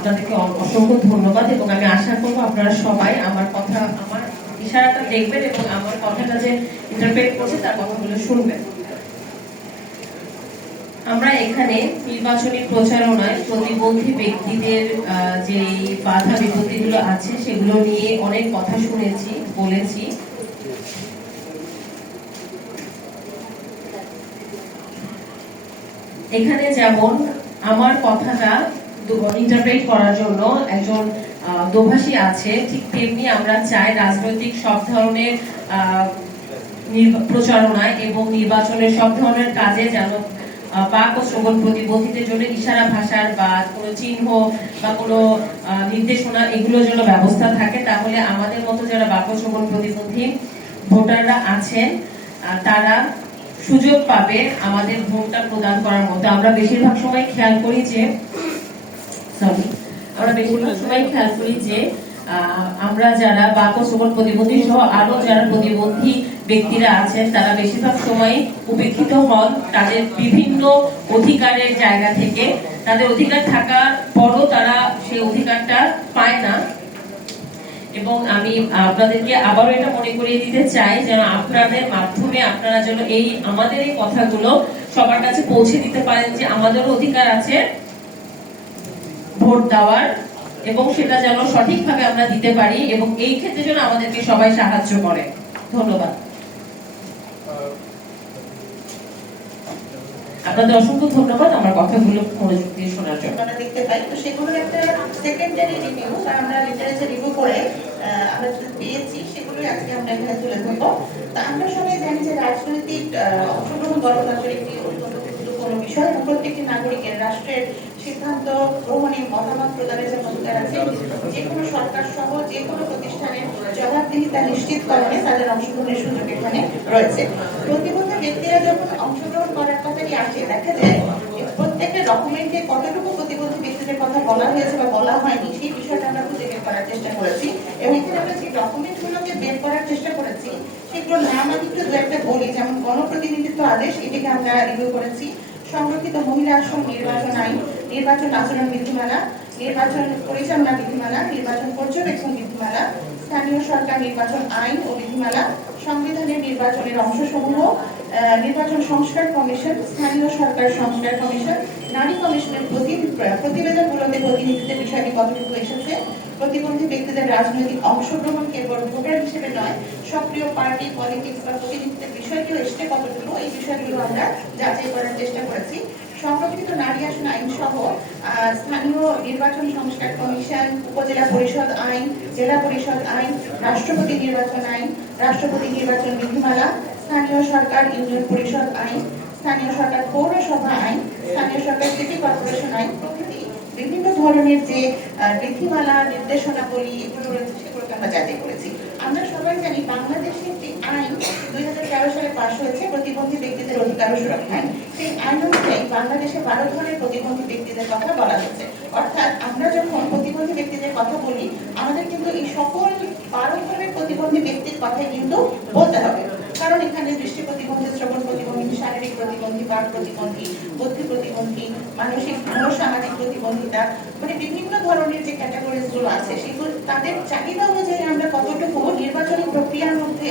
আপনাদেরকে অসংখ্য ধন্যবাদ এবং আমি আশা করব আপনারা সবাই আমার কথা, আমার ইশারাটা দেখবেন এবং আমার কথাটা যে ইন্টারপ্রেট করছে তার কথাগুলো শুনবেন। আমরা এখানে নির্বাচনী প্রচারণায় প্রতিবন্ধী ব্যক্তিদের যে বাধা বিপত্তিগুলো আছে সেগুলো নিয়ে অনেক কথা শুনেছি, বলেছি। এখানে যেমন আমার কথাটা ইন্টারপ্রেট করার জন্য একজন দোভাষী আছে। ঠিক তেমনি আমরা চাই রাজনৈতিক সব ধরনের প্রচারণায় এবং নির্বাচনের সব ধরনের কাজে যেন বাক ও শ্রবণ প্রতিবন্ধীদের জন্য ইশারা ভাষার বা কোনো চিহ্ন বা কোনো নির্দেশনা, এগুলোর জন্য ব্যবস্থা থাকে। তাহলে আমাদের মতো যারা বাক ও শ্রবণ প্রতিবন্ধী ভোটাররা আছেন তারা সুযোগ পাবে আমাদের ভোটটা প্রদান করার মতো। আমরা বেশিরভাগ সময় খেয়াল করি যে সরি আমরা বেশিরভাগ সময় খেয়াল করি যে আমরা যারা বাক শ্রবণ প্রতিবন্ধী সহ আরও যারা প্রতিবন্ধী ব্যক্তিরা আছেন, তারা বেশিরভাগ সময় উপেক্ষিত হন তাদের বিভিন্ন অধিকারের জায়গা থেকে। তাদের অধিকার থাকার পরও তারা সেই অধিকারটা পায় না। এবং আমি আপনাদেরকে আবারও এটা মনে করিয়ে দিতে চাই, যেন আপনাদের মাধ্যমে আপনারা যেন এই, আমাদের এই কথাগুলো সবার কাছে পৌঁছে দিতে পারেন যে আমাদেরও অধিকার আছে ভোট দেওয়ার, এবং সেটা যেন সঠিকভাবে আমরা দিতে পারি, এবং এই ক্ষেত্রে যেন আমাদেরকে সবাই সাহায্য করে। ধন্যবাদ। আপনাদের অসংখ্য ধন্যবাদ আমার কথাগুলো মনোযোগ দিয়ে শোনার জন্য। আমরা দেখতে পাই, তো একটা সেকেন্ডারি রিভিউ বা আমরা লিটারেচার রিভিউ করে আমরা পেয়েছি, সেগুলোই আজকে আমরা এখানে তুলে ধরবো। তা আমরা সবাই জানি যে রাজনৈতিক অংশগ্রহণ গণতন্ত্রের একটি অত্যন্ত গুরুত্বপূর্ণ বিষয়। এবং প্রত্যেকটি নাগরিকের, রাষ্ট্রের সিদ্ধান্ত গ্রহণে মতামত প্রদানের যে অধিকার আছে, যে কোনো সরকার সহ যে কোনো প্রতিষ্ঠানের জবাবদিহিতা নিশ্চিতকরণে তাদের অংশগ্রহণের সুযোগ এখানে রয়েছে। প্রতিবন্ধী ব্যক্তিরা যখন অংশগ্রহণ করার কথাটি আসে, দেখা যায় প্রত্যেকটা ডকুমেন্টে কতটুকু প্রতিবন্ধী ব্যক্তিদের কথা বলা হয়েছে বা বলা হয়নি, সেই বিষয়টা আমরা খুঁজে বের করার চেষ্টা করেছি এবং এখানে আমরা যে ডকুমেন্টগুলোকে বের করার চেষ্টা করেছি সেগুলো নাম আমি একটু দু একটা বলি। যেমন গণপ্রতিনিধিত্ব আদেশ, এটিকে আমরা রিভিউ করেছি। সংরক্ষিত মহিলা আসন নির্বাচন আইন নির্বাচন আচরণ বিধিমালা, নির্বাচন পরিচালনা বিধিমালা, নির্বাচন পর্যবেক্ষণ বিধিমালা। স্থানীয় সরকার নির্বাচন আইন ও বিধিমালা, সংবিধানের নির্বাচনের অংশসমূহ নির্বাচন সংস্কার কমিশন, স্থানীয় সরকার সংস্কার কমিশন, নারী কমিশনের প্রতি- প্রতিবেদনগুলোতে প্রতিনিধিত্বের বিষয়টি কতটুকু এসেছে। প্রতিবন্ধী ব্যক্তিদের রাজনৈতিক অংশগ্রহণ কেবল ভোটার হিসেবে নয়, সক্রিয় পার্টি পলিটিক্স বা প্রতিনিধিত্বের বিষয়টিও এসছে কতটুকু, এই বিষয়গুলো আমরা যাচাই করার চেষ্টা করেছি। সংরক্ষিত নারী আসন আইন সহ স্থানীয় নির্বাচন সংস্কার কমিশন, উপজেলা পরিষদ আইন, জেলা পরিষদ আইন, রাষ্ট্রপতি নির্বাচন আইন, রাষ্ট্রপতি নির্বাচন বিধিমালা, স্থানীয় সরকার ইউনিয়ন পরিষদ আইন, স্থানীয় সরকার পৌরসভা আইন, স্থানীয় সরকার সিটি কর্পোরেশন আইন বিভিন্ন ধরনের যে বিধিমালা নির্দেশনাবলী এগুলো রয়েছে, সেগুলোকে আমরা যাচাই করেছি। আমরা সবাই জানি বাংলাদেশে একটি আইন দুই সালে পাশ হয়েছে, প্রতিবন্ধী ব্যক্তিদের অধিকার ও সুরক্ষা সেই আইন অনুযায়ী বাংলাদেশে বারো ধরনের প্রতিবন্ধী ব্যক্তিদের কথা বলা হয়েছে। অর্থাৎ আমরা যখন প্রতিবন্ধী ব্যক্তিদের কথা বলি, আমাদের কিন্তু এই সকল বারো ধরনের প্রতিবন্ধী ব্যক্তির কথাই কিন্তু বলতে হবে। কারণ এখানে দৃষ্টি প্রতিবন্ধী, শ্রবণ প্রতিবন্ধী, শারীরিক প্রতিবন্ধী, বাক প্রতিবন্ধী, বুদ্ধি প্রতিবন্ধী, মানসিক সামাজিক প্রতিবন্ধিতা মানে বিভিন্ন ধরনের যে ক্যাটাগরিজগুলো আছে, সেগুলো তাদের চাহিদা অনুযায়ী আমরা কতটুকু নির্বাচনী প্রক্রিয়ার মধ্যে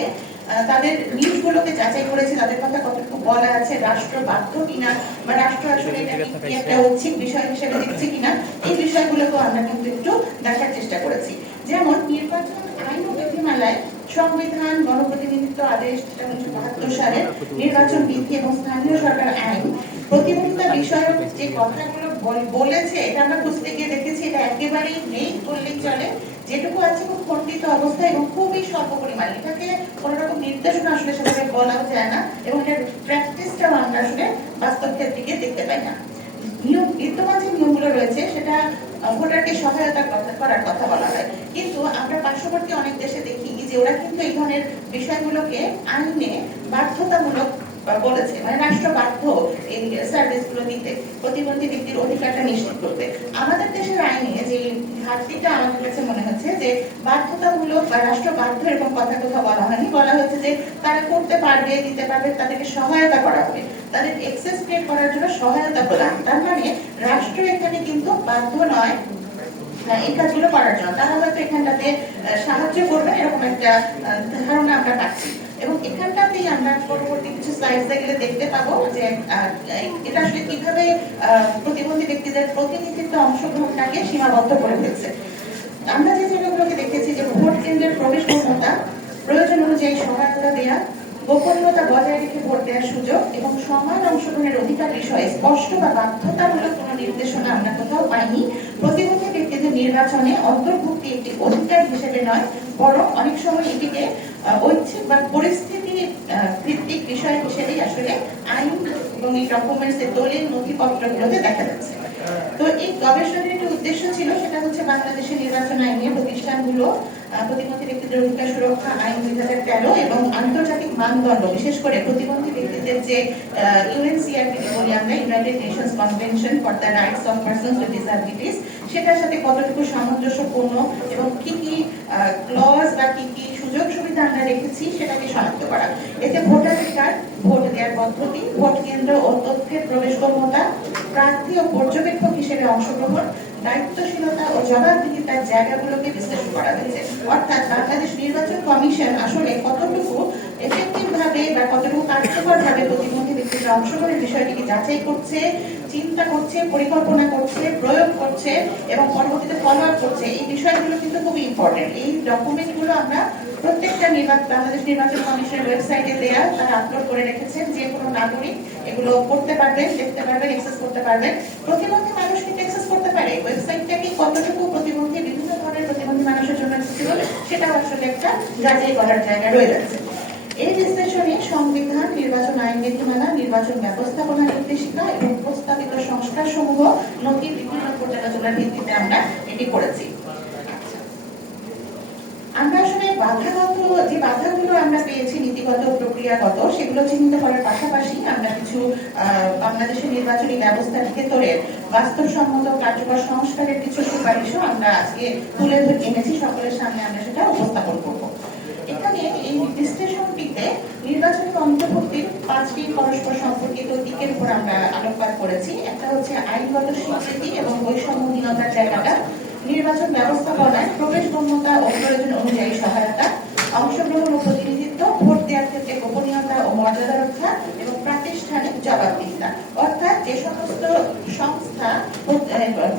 তাদের নিউজগুলোকে যাচাই করেছি, তাদের কথা কতটুকু বলা আছে, রাষ্ট্র বাধ্য কিনা, বা রাষ্ট্র আসলে একটা ঐচ্ছিক বিষয় হিসেবে দেখছে কিনা, এই বিষয়গুলোকেও আমরা কিন্তু একটু দেখার চেষ্টা করেছি। যেমন নির্বাচন সংবিধান, গণপ্রতিনিধিত্ব আদেশ উনিশশো বাহাত্তর সালের নির্বাচন বিধি এবং স্থানীয় সরকার আইন। প্রতিবন্ধিতা বিষয়ক যে কথাগুলো বলেছে, এটা আমরা খুঁজতে গিয়ে দেখেছি, এটা একেবারেই নেই বললেই চলে। যেটুকু আছে খুব খণ্ডিত অবস্থা এবং খুবই স্বল্প পরিমাণ। এটাকে কোনো রকম নির্দেশনা আসলে সেভাবে বলাও যায় না এবং এটার প্র্যাকটিসটাও আমরা আসলে বাস্তব ক্ষেত্রে গিয়ে দেখতে পাই না। নিয়ম, বিদ্যমান যে নিয়মগুলো রয়েছে, সেটা ভোটারকে সহায়তা করার কথা বলা হয়। কিন্তু আমরা পার্শ্ববর্তী অনেক দেশে যে ওরা কিন্তু এই ধরনের বিষয়গুলোকে আইনে বাধ্যতামূলক বলেছে মানে রাষ্ট্র বাধ্য এই দিতে, প্রতিবন্ধী ব্যক্তির অধিকারটা নিশ্চিত করতে। আমাদের দেশের আইনে যে ঘাটতিটা আমাদের কাছে মনে হচ্ছে যে বাধ্যতামূলক বা রাষ্ট্র বাধ্য এরকম কথা কথা বলা হয়নি। বলা হচ্ছে যে তারা করতে পারবে, দিতে পারবে, তাদেরকে সহায়তা করা হবে। তাদের এক্সেস ক্রিয়েট করার জন্য সহায়তা প্রদান। তার মানে রাষ্ট্র এখানে কিন্তু বাধ্য নয় এই কাজগুলো করার জন্য। তারা এখানটাতে সাহায্য করবে, এরকম একটা ধারণা আমরা পাচ্ছি এবং এখানটাতেই আমরা পরবর্তী কিছু স্লাইডসে গেলে দেখতে পাবো যে এটা আসলে কীভাবে প্রতিবন্ধী ব্যক্তিদের প্রতিনিধিত্ব অংশগ্রহণটাকে সীমাবদ্ধ করে ফেলছে। আমরা যে জায়গাগুলোকে দেখেছি যে ভোট কেন্দ্রের প্রবেশ ক্ষমতা প্রয়োজন অনুযায়ী সহায়তা দেয়া, গোপনীয়তা বজায় রেখে ভোট দেওয়ার সুযোগ এবং সমান অংশগ্রহণের অধিকার বিষয়ে স্পষ্ট বা বাধ্যতামূলক কোনো নির্দেশনা আমরা কোথাও পাইনি। প্রতিবন্ধী নির্বাচনে অন্তর্ভুক্তি একটি অধিকার হিসেবে নয়, বরং অনেক সময় এটিকে ঐচ্ছিক বা পরিস্থিতি ভিত্তিক বিষয় হিসেবেই আসলে আইন এবং এই ডকুমেন্টস এর দলিল নথিপত্রগুলোতে দেখা যাচ্ছে। তো এই গবেষণার একটি উদ্দেশ্য ছিল, সেটা হচ্ছে বাংলাদেশের নির্বাচন আইনে প্রতিষ্ঠানগুলো প্রতিবন্ধী ব্যক্তিদের অধিকার সুরক্ষা আইন দুই হাজার তেরো এবং আন্তর্জাতিক মানদণ্ড, বিশেষ করে প্রতিবন্ধী ব্যক্তিদের যে ইউএনসিআরপি বলি আমরা United Nations convention for the rights of persons with disabilities সেটার সাথে কতটুকু সামঞ্জস্যপূর্ণ এবং কি কি ক্লজ বা কি কি সুযোগ সুবিধা আমরা রেখেছি সেটাকে শনাক্ত করা। এতে ভোটাধিকার ভোট দেওয়ার পদ্ধতি, ভোট কেন্দ্র ও তথ্যের প্রবেশগম্যতা প্রার্থী ও পর্যবেক্ষক হিসেবে অংশগ্রহণ, দায়িত্বশীলতা ও জবাবদিহিতার জায়গাগুলোকে বিশ্লেষণ করা হয়েছে। অর্থাৎ বাংলাদেশ নির্বাচন কমিশন আসলে কতটুকু ভাবে বা কতটুকু কার্যকর ভাবে প্রতিবন্ধী ব্যক্তিরা অংশগ্রহণের বিষয়টিকে যাচাই করছে, চিন্তা করছে, পরিকল্পনা করছে, প্রয়োগ করছে এবং পরবর্তীতে ফলো আপ করছে, এই বিষয়গুলো কিন্তু খুবই ইম্পর্টেন্ট এই ডকুমেন্টগুলো আমরা প্রত্যেকটা নির্বাচন, বাংলাদেশ নির্বাচন কমিশনের ওয়েবসাইটে দেয়া, তারা আপলোড করে রেখেছেন। যে কোনো নাগরিক এগুলো পড়তে পারবেন দেখতে পারবেন অ্যাক্সেস করতে পারবেন প্রতিবন্ধী মানুষ কিন্তু অ্যাক্সেস করতে পারে। ওয়েবসাইটটা কি কতটুকু প্রতিবন্ধী, বিভিন্ন ধরনের প্রতিবন্ধী মানুষের জন্য সেটাও আসলে একটা যাচাই করার জায়গা রয়ে যাচ্ছে। এই বিশ্লেষণে সংবিধান, নির্বাচন আইন নীতিমালা, নির্বাচন ব্যবস্থাপনা নির্দেশিকা এবং প্রস্তাবিত সংস্কার সমূহ নথির বিভিন্ন পর্যালোচনার ভিত্তিতে আমরা এটি করেছি। আমরা আসলে বাধাগত যে বাধাগুলো আমরা পেয়েছি নীতিগত প্রক্রিয়াগত, সেগুলো চিহ্নিত করার পাশাপাশি আমরা কিছু বাংলাদেশের নির্বাচনী ব্যবস্থার ভেতরের বাস্তবসম্মত কার্যকর সংস্কারের কিছু সুপারিশও আমরা আজকে তুলে ধরে এনেছি। সকলের সামনে আমরা সেটা উপস্থাপন করব। বিশ্লেষণটিতে নির্বাচনের অন্তর্ভুক্তির পাঁচটি পরস্পর সম্পর্কিত দিকের উপর আমরা আলোকপাত করেছি। একটা হচ্ছে আইনগত স্বীকৃতি এবং বৈষম্যহীনতার জায়গাটা। নির্বাচন ব্যবস্থাপনায় প্রবেশগম্যতা ও প্রয়োজন অনুযায়ী সহায়তা, অংশগ্রহণ ও প্রতিনিধিত্ব, ভোট দেওয়ার ক্ষেত্রে গোপনীয়তা ও মর্যাদা রক্ষা এবং প্রাতিষ্ঠানিক জবাবদিহিতা। অর্থাৎ যে সমস্ত সংস্থা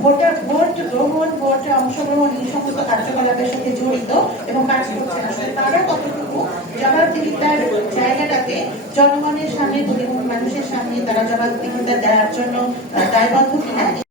ভোটার ভোট, গ্রহণ, ভোটে অংশগ্রহণ এই সমস্ত কার্যকলাপের সাথে জড়িত এবং কাজ করছে আসলে তারা কতটুকু জবাবদিহিতার জায়গাটাতে জনগণের সামনে গরিব মানুষের সামনে তারা জবাবদিহিতা দেওয়ার জন্য দায়বদ্ধ কিনা?